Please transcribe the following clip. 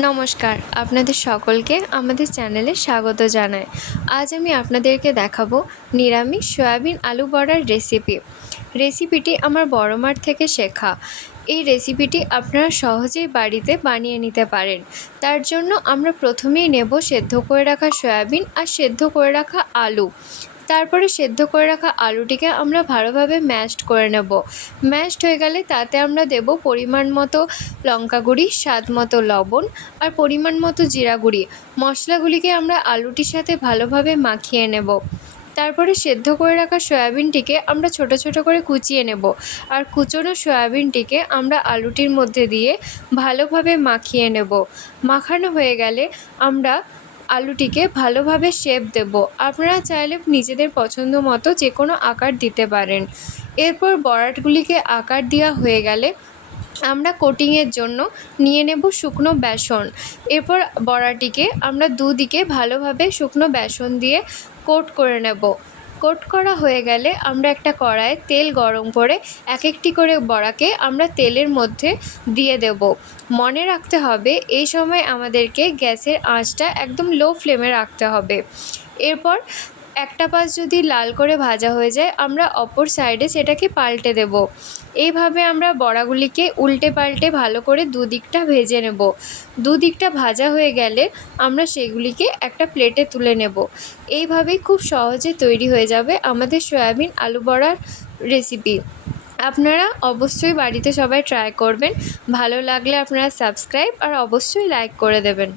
নমস্কার, আপনাদের সকলকে আমাদের চ্যানেলে স্বাগত জানাই। আজ আমি আপনাদেরকে দেখাবো নিরামিষ সয়াবিন আলু বড়ার রেসিপিটি আমার বড় মার থেকে শেখা। এই রেসিপিটি আপনারা সহজেই বাড়িতে বানিয়ে নিতে পারেন। তার জন্য আমরা প্রথমেই নেব সেদ্ধ করে রাখা সয়াবিন আর সেদ্ধ করে রাখা আলু। তারপরে সেদ্ধ করে রাখা আলুটিকে আমরা ভালোভাবে ম্যাশড করে নেব। ম্যাশড হয়ে গেলে তাতে আমরা দেব পরিমাণ মতো লঙ্কা গুঁড়ি, স্বাদ মতো লবণ আর পরিমাণ মতো জিরা গুঁড়ি। মশলাগুলিকে আমরা আলুটির সাথে ভালোভাবে মাখিয়ে নেব। তারপরে সেদ্ধ করে রাখা সয়াবিনটিকে আমরা ছোট ছোট করে কুচিয়ে নেব, আর কুচোনো সয়াবিনটিকে আমরা আলুটির মধ্যে দিয়ে ভালোভাবে মাখিয়ে নেব। মাখানো হয়ে গেলে আমরা আলুটিকে ভালোভাবে শেপ দেব। আপনারা চাইলে নিজেদের পছন্দ মতো যে কোনো আকার দিতে পারেন। এরপর বড়াগুলিকে আকার দেওয়া হয়ে গেলে আমরা কোটিংয়ের জন্য নিয়ে নেব শুকনো বেসন। এরপর বড়াটিকে আমরা দুদিকে ভালোভাবে শুকনো বেসন দিয়ে কোট করে নেব। কোট করা হয়ে গেলে আমরা একটা কড়াইয়ে তেল গরম করে এক একটি করে বড়াকে আমরা তেলের মধ্যে দিয়ে দেব। মনে রাখতে হবে এই সময় আমাদেরকে গ্যাসের আঁচটা একদম লো ফ্লেমে রাখতে হবে। এরপর একটা পাশ যদি লাল করে ভাজা হয়ে যায় আমরা অপর সাইডে সেটাকে পাল্টে দেব। এইভাবে আমরা বড়াগুলিকে উল্টে পাল্টে ভালো করে দুদিকটা ভেজে নেব। দুদিকটা ভাজা হয়ে গেলে আমরা সেগুলিকে একটা প্লেটে তুলে নেব। এইভাবেই খুব সহজে তৈরি হয়ে যাবে আমাদের সয়াবিন আলু বড়ার রেসিপি। আপনারা অবশ্যই বাড়িতে সবাই ট্রাই করবেন। ভালো লাগলে আপনারা সাবস্ক্রাইব আর অবশ্যই লাইক করে দেবেন।